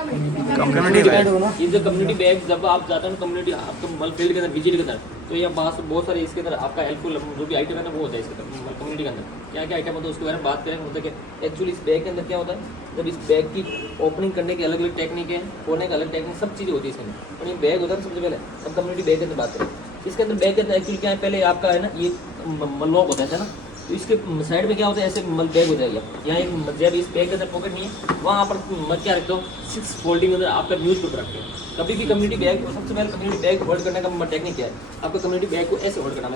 Community bag ये जो community bag जब आप जाते हैं कम्युनिटी आपके मतलब फील्ड के अंदर विजिट के अंदर, तो ये बहुत सारे इसके अंदर आपका हेल्पफुल जो भी आइटम है ना वो होता है इसके अंदर कम्युनिटी के अंदर। क्या क्या आइटम होता है उसके बारे में बात करें, मतलब कि एक्चुअली इस बैग के अंदर क्या होता है, जब इस बैग की ओपनिंग करने की अलग अलग टेक्निक है, खोलने का अलग टेक्निक, सब चीज़ें होती है इसके अंदर। और ये बैग होता है सबसे पहले अब कम्युनिटी बैग के अंदर बात करें। इसके अंदर बैग के अंदर एक्चुअली क्या है, पहले आपका है ना ये लॉक होता है ना, तो इसके साइड में क्या होता है ऐसे बैग हो जाएगा। यहाँ एक जब इस बैग के अंदर पॉकेट नहीं है, वहाँ पर मत क्या रखते हो 6 फोल्डिंग अंदर आपका न्यूज़ पेपर रखते हो। कभी भी कम्युनिटी बैग, सबसे पहले कम्युनिटी बैग होल्ड करने का टेक्निक क्या है, आपका कम्युनिटी बैग को ऐसे होल्ड करना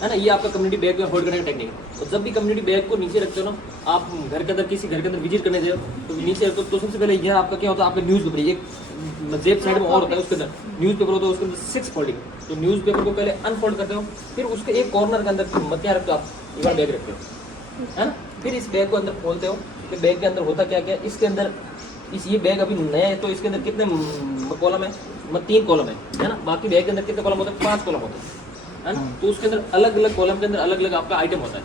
है ना, ये आपका कम्युनिटी बैग में होल्ड करने का टेक्निक है। तो जब भी कम्युनिटी बैग को नीचे रखते हो ना, आप घर के अंदर किसी घर के अंदर विजिट करने जाओ तो नीचे रखते हो, तो सबसे पहले यह आपका क्या होता है, आपका न्यूज़ पेपर एक जेब साइड में और होता है, उसके अंदर न्यूज़ पेपर होता है, उसके अंदर 6 फोल्डिंग। तो न्यूज़ पेपर को पहले अनफोल्ड करते हो, फिर उसके एक कॉर्नर के अंदर क्या रखते हो आप, ये बैग रखते हो है ना। फिर इस बैग को अंदर खोलते हो, फिर बैग के अंदर होता क्या क्या, इसके अंदर ये बैग अभी नया है तो इसके अंदर कितने कॉलम है, 3 कॉलम है ना। बाकी बैग के अंदर कितने कॉलम होते हैं, 5 कॉलम होते हैं ना। तो उसके अंदर अलग अलग कॉलम के अंदर अलग अलग आपका आइटम होता है।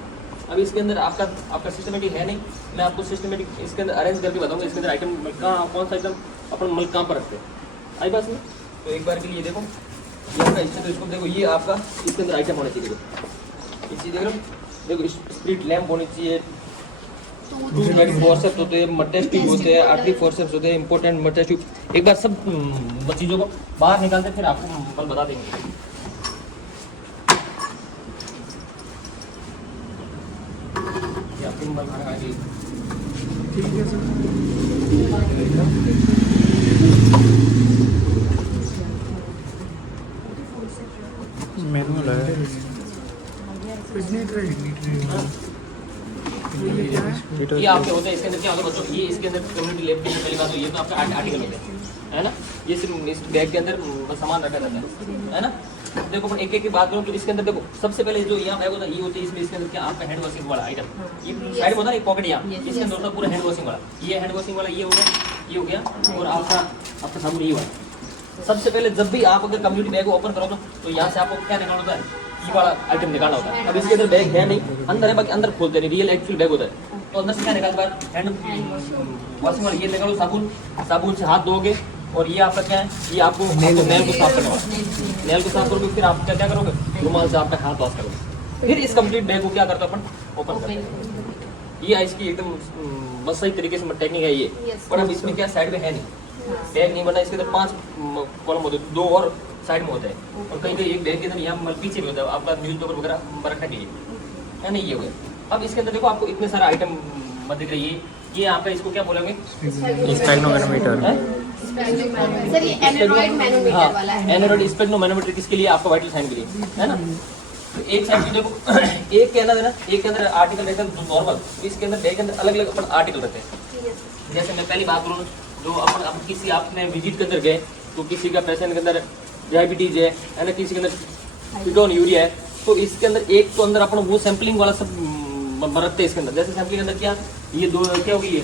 अब इसके अंदर आपका सिस्टमेटिक है नहीं, मैं आपको सिस्टमेटिक इसके अंदर अरेंज करके बताऊंगा इसके अंदर आइटम कहाँ, कौन सा आइटम अपन मतलब कहाँ पर रखते हैं, आई बात में। तो एक बार के लिए देखो ये आपका इससे, तो इसको देखो ये आपका इसके अंदर आइटम होने चाहिए। देखो इसी देख रहे हो, देखो स्प्लिट लैम्प होनी चाहिए, 2 फोर्सेप्स होते हैं, टेस्ट ट्यूब होते हैं, आर्टरी फोर्सेप्स होते हैं, इंपॉर्टेंट टेस्ट ट्यूब। एक बार सब चीज़ों को बाहर निकालते फिर आपको बता देंगे। ये आपके मोबाइल खाना खाएंगे, ठीक है सर। मैनुअल है, ये आपके होते हैं। इसके अंदर क्या होता है बच्चों, ये इसके अंदर कम्युनिटी लैब की पहली बात तो ये तो आपका आर्टिकल होते हैं है ना। ये सिर्फ इस बैग के अंदर सामान रखा जाता है ना। देखो अपन एक एक की बात करूँ तो इसके अंदर देखो सबसे पहले जो यहाँ बैग होता है ये होती है, इसमें इसके अंदर क्या आपका हैंड वॉशिंग वाला आइटम, ये साइड में होता है एक पॉकेट यहाँ, इसके अंदर होता है पूरा हैंड वॉशिंग वाला। ये हैंड वॉशिंग वाला ये हो गया और आपका साबुन ये वाला। सबसे पहले जब भी आप अगर कम्युनिटी बैग को ओपन करो तो यहाँ से आपको क्या निकालना होता है, ये वाला आइटम निकालना होता है। अब इसके अंदर बैग है नहीं, अंदर है, बाकी अंदर खोलते नहीं, रियल एक्चुअल बैग होता है। तो अंदर से क्या निकालते हैं, हैंड वॉशिंग वाला ये निकालो, साबुन से हाथ धोगे। और ये आपका क्या है, ये आपको नेल को साफ करने वाला, नेल को साफ करोगे, फिर आप क्या करोगे, रुमाल से आपका हाथ वॉश करोगे। फिर इस कंप्लीट बैग को क्या करते हैं अपन, ओपन करते हैं। ये इसकी एकदम बस सही तरीके से टेक्निक है ये। पर अब इसमें क्या साइड में है नहीं, बैग नहीं बना, इसके अंदर 5 कॉलम होते हैं, 2 और साइड में होता है, और कहीं कहीं एक बैग के अंदर यहाँ पीछे भी होता है आपका न्यूज़पेपर वगैरह रखने के लिए है नहीं, ये हो गया। अब इसके अंदर देखो आपको इतने सारे आइटम मत दिख रही है, ये आपका इसको क्या बोलेंगे, स्पेक्ट्रोमीटर। सर ये एंड्रॉइड मैनोमीटर वाला है, एंड्रॉइड स्पेक्ट्रोमीटर किसके लिए, आपका वाइटल साइन के लिए है ना। तो एक साइड में देखो एक के अंदर है ना, एक के अंदर आर्टिकल रहता है नॉर्मल, इसके अंदर बैग के अंदर अलग अलग अपन आर्टिकल रहते हैं। जैसे मैं पहली बात करूँ, जो अपन किसी आपने विजिट के अंदर गए तो किसी का पेशेंट के अंदर डायबिटीज है ना, किसी के अंदर कीटोन यूरिया है, तो इसके अंदर एक तो अंदर अपन वो सैंपलिंग वाला सब रखते हैं इसके अंदर। जैसे सैंपलिंग के अंदर क्या, ये 2 क्या होगी, ये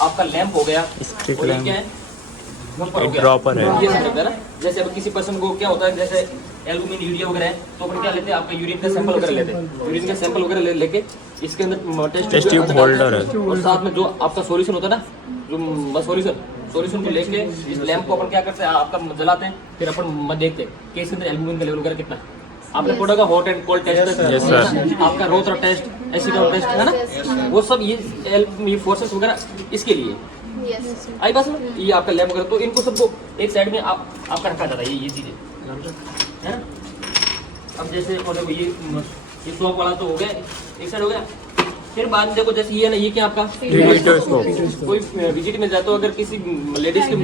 आपका लैंप हो गया, और ये क्या है, ड्रॉपर है, ये सब रहता है ना। जैसे अब किसी पर्सन को क्या होता है, जैसे एल्बुमिन यूरिया वगैरह है, तो अपन क्या लेते हैं, आपका यूरिन का सैंपल वगैरह लेते हैं, यूरिन का सैंपल वगैरह लेके इसके अंदर टेस्ट ट्यूब होल्डर है, और साथ में जो आपका सॉल्यूशन होता है ना, जो सॉल्यूशन को लेके इस लैंप को अपन क्या करते हैं, आपका जलाते हैं, फिर अपन देखते हैं कि इसके अंदर एल्बुमिन का लेवल वगैरह कितना है। आपने पढ़ा होगा हॉट एंड कोल्ड टेस्ट, आपका रोथर टेस्ट, एसिडोन टेस्ट है ना, वो सब ये फोर्सेस वगैरह इसके लिए आई बस में, ये आपका लैब वगैरह। तो इनको सबको एक साइड में आपका रखा जाता है, ये चीजें है ना। अब जैसे और देखो ये स्टॉक वाला तो हो गया, एक साइड हो गया। फिर बाद में देखो जैसे ये है ना, ये क्या आपका कोई विजिट में जाते हो, अगर किसी लेडीज की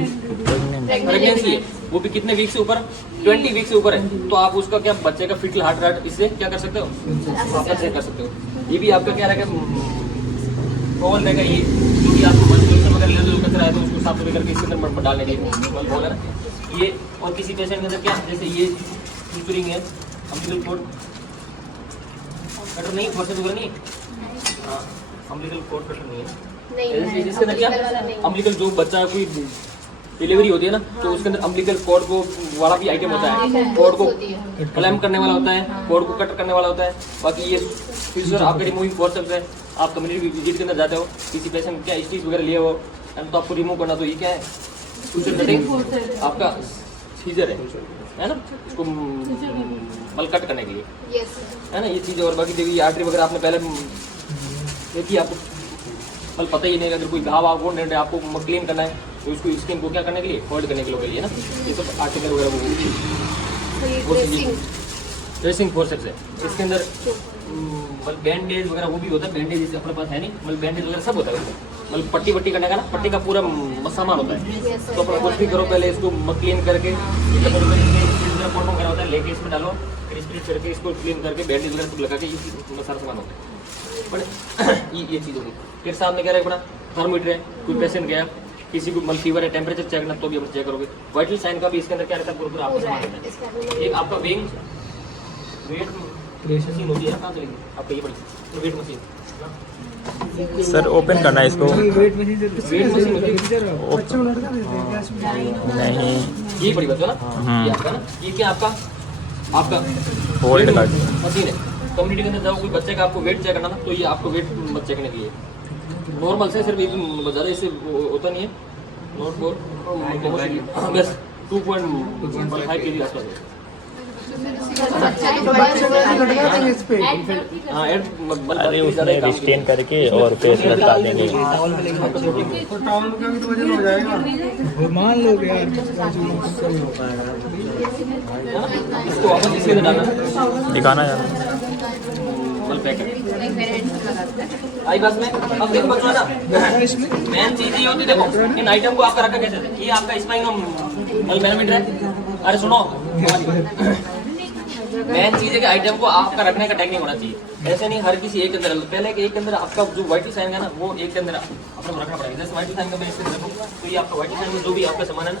प्रेगनेंसी है, वो भी कितने वीक से ऊपर, 20 वीक से ऊपर है, तो आप उसका क्या बच्चे का फीटल हार्ट रेट इससे क्या कर सकते हो, आप चेक कर सकते हो। ये भी आपका क्या रहेगा, ओवन रहेगा, ये जो भी आपको वगैरह ले दो कचरा है तो उसको साफ करके इसके अंदर डालने के लिए बोला ना ये। और किसी पेशेंट के अंदर क्या, जैसे ये सुचुरिंग है, अम्बिलिकल कोड कटर नहीं, फोर्सेस वगैरह नहीं, हाँ अम्बिलिकल कोड कटर नहीं है। इसके अंदर क्या, अम्बिलिकल जो बच्चा कोई डिलीवरी होती है ना, तो उसके अंदर अम्बिलिकल कॉर्ड को वाला भी आइटम होता है, कॉर्ड को क्लैम्प करने वाला होता है, कॉर्ड को कट करने वाला होता है। बाकी ये फिर आपके रिमूविंग फोर्सेप्स है, आप कम्युनिटी विजिट के अंदर जाते हो, किसी पेशेंट क्या स्टिच वगैरह लिए हो, एंड तो आपको रिमूव करना, तो ये क्या है, सुचर कटिंग आपका सीजर है ना, उसको मल कट करने के लिए, Yes. है ना ये चीज़। और बाकी देखिए आर्टरी वगैरह आपने पहले देखिए, आपको मल पता ही नहीं, अगर कोई घाव आपको आपको क्लीन करना है तो उसको स्किन को क्या करने के लिए, होल्ड करने के लिए ना, ये सब आर्टिकल वगैरह So ये वो dressing. ड्रेसिंग फोर्सेप्स है। इसके अंदर मतलब बैंडेज वगैरह वो भी होता है, बैंडेज अपने पास है नहीं, मतलब बैंडेज वगैरह सब होता है उसमें, मतलब पट्टी वट्टी करने का ना, पट्टी का पूरा सामान होता है। Yes, sir. तो अपना कुछ भी करो, पहले इसको क्लीन करके कॉटन वगैरह होता है, लेके इसमें डालो, फिर स्प्रिट करके इसको क्लीन करके बैंडेज वगैरह सब लगा के ये सारा सामान होता है। बट ये चीज़ होगी। फिर सामने क्या रहेगा अपना थर्मोमीटर है, कोई पेशेंट गया, किसी को मतलब फीवर है, टेम्परेचर चेक करना, तो भी आप चेक करोगे। वाइटल साइन का भी इसके अंदर क्या रहता है, पूरा आपका पूरा सामान है। रहता इसका है। भी एक आपका वेट मशीन होती है ना, कहाँ चलेगी आपका, ये बड़ी वेट मशीन, सर ओपन करना है इसको। वेट मशीन होती है, नहीं, ये बड़ी बच्चों ना, ये आपका ना, ये क्या आपका होल्ड वेट कर। मशीन है। कम्युनिटी के अंदर जाओ, कोई बच्चे का आपको वेट चेक करना ना, तो ये आपको वेट चेक करने के लिए नॉर्मल से सिर्फ ज़्यादा इससे होता नहीं है, नोट बोर्ड बस 2.5 kg आसपास है। हाँ ऐड अरे उसमें रिस्टेन करके और फेस लटका देंगे। मान लो कि यार इसको वापस इसके अंदर डालना, दिखाना यार। बल पैक है आई बस में। अब देखो बच्चों ना, मेन चीज ये होती है, देखो इन आइटम को आपका रखा कैसे है, ये आपका स्पाइनो मैनोमीटर है। अरे सुनो, मेन चीज है कि आइटम को आपका रखने का टेक्निक होना चाहिए, ऐसे नहीं हर किसी एक के अंदर। पहले के एक के अंदर आपका जो वाइटल साइन है ना, वो एक के अंदर अपना रखना पड़ेगा। जैसे वाइटल साइन का मैं इसके अंदर रखूं, तो ये आपका वाइटल साइन में जो भी आपका सामान है ना,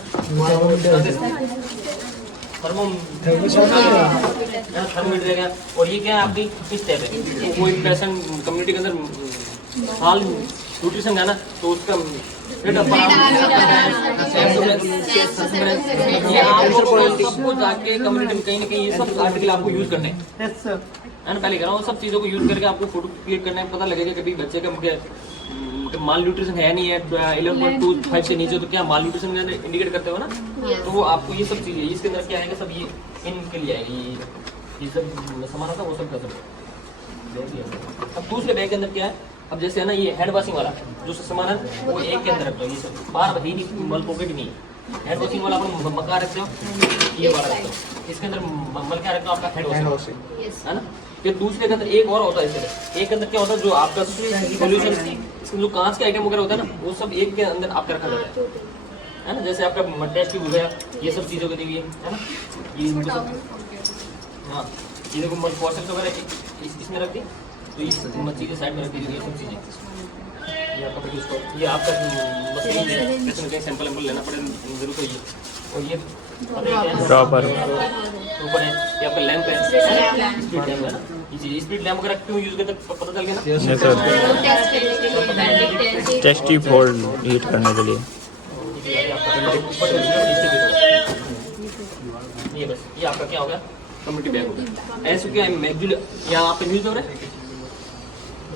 थर्मोमीटर है, और ये क्या है आपकी किस टाइप है, कोई पेशेंट कम्युनिटी के अंदर हाल न्यूट्रिशन है ना, तो उसका सबको जाके कम्युनिटी में कहीं ना कहीं ये सब आर्टिकल आपको यूज करने हैं, है ना। पहले कह रहा हूँ सब चीज़ों को यूज करके आपको फोटो क्लिक करना है, पता लगेगा कभी बच्चे का माल न्यूट्रिशन है नहीं है 11.25 से नीचे, तो क्या माल न्यूट्रिशन इंडिकेट करते हो ना, तो वो आपको ये सब चीज़ें इसके अंदर क्या है, सब ये इनके लिए आएगी, ये सब सामान होता है वो सब का सब। अब दूसरे बैग के अंदर क्या है, अब जैसे है ना ये हैंड वॉशिंग वाला जो सामान है वो एक के अंदर रख दो, ये सब बाहर ही नहीं, मल पॉकेट नहीं है। हैंड वॉशिंग वाला अपन मक्का रखते हो, ये वाला रखते हो, इसके अंदर मल क्या रखते हो आपका हैंड वॉशिंग, है ना। फिर दूसरे के अंदर एक और होता है, इसके एक के अंदर क्या होता है, जो आपका सोल्यूशन जो कांच के आइटम वगैरह होता है ना, वो सब एक के अंदर आपका रखा जाता है ना। जैसे आपका टेस्ट ट्यूब हो गया, ये सब चीज़ों को देखिए, है ना, ये हाँ ये देखो मल फॉसेट वगैरह इसमें रख दी, तो इस मच्छी के साइड में रख दी, ये सब चीज़ें, ये आपका इसको, ये आपका मशीन है, इसमें कहीं सैंपल वैम्पल लेना पड़े जरूर चाहिए। और ये ड्रॉपर ऊपर है, ये आपका लैंप है, स्पीड लैंप है ना, ये स्पीड लैंप वगैरह क्यों यूज़ करते हैं पता चल गया ना। नहीं sir, test tube hold heat करने के लिए। ये बस ये आपका क्या हो गया, कम्युनिटी बैग हो गया। ऐसे क्या है मैगजील, यहाँ आपका न्यूज़ पेपर है,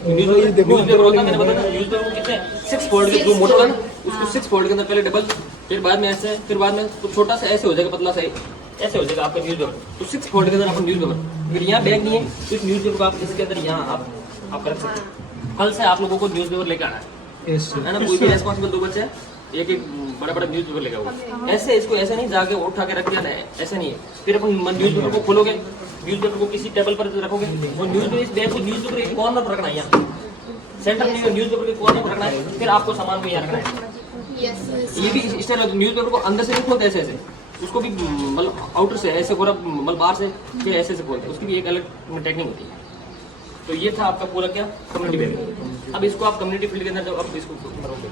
न्यूज़ पेपर होता है, मैंने बताया न्यूज़ पेपर कितने 6 फोल्ड के, जो मोटा होगा ना उसको 6 फोल्ड के अंदर पहले डबल, फिर बाद में ऐसे, फिर बाद में कुछ छोटा सा ऐसे हो जाएगा, पतला सा ऐसे हो जाएगा आपका न्यूज़ पेपर, तो 6 फोल्ड के अंदर आपका न्यूज़ पेपर। अगर यहाँ बैग नहीं है तो इस न्यूज़ पेपर को आप इसके अंदर यहाँ आप रख सकते हैं। कल से आप लोगों को न्यूज़ पेपर लेकर आना है ना, कोई भी रेस्पॉन्सिबल 2 बच्चे हैं, एक एक बड़ा बड़ा न्यूज़ पेपर लेकर आओ। ऐसे इसको ऐसे नहीं जाके उठा के रख दिया है, ऐसे नहीं है। फिर अपन न्यूज़ पेपर को खोलोगे, न्यूज़ पेपर को किसी टेबल पर रखोगे, वो न्यूज़ पेपर इस बैग को न्यूज़ पेपर एक कॉर्नर पर रखना है, यहाँ सेंटर में न्यूज़ पेपर के कॉर्नर पर रखना है, फिर आपको सामान को यहाँ रखना है। ये भी इस तरह न्यूज़ पेपर को अंदर से नहीं खोलते ऐसे ऐसे, उसको भी मतलब आउटर से ऐसे पूरा मतलब बाहर से फिर ऐसे से खोलते हैं, उसकी भी एक अलग टेक्निक होती है। तो ये था आपका पूरा क्या कम्युनिटी बैग। अब इसको आप कम्युनिटी फील्ड के अंदर जब आप इसको भरोगे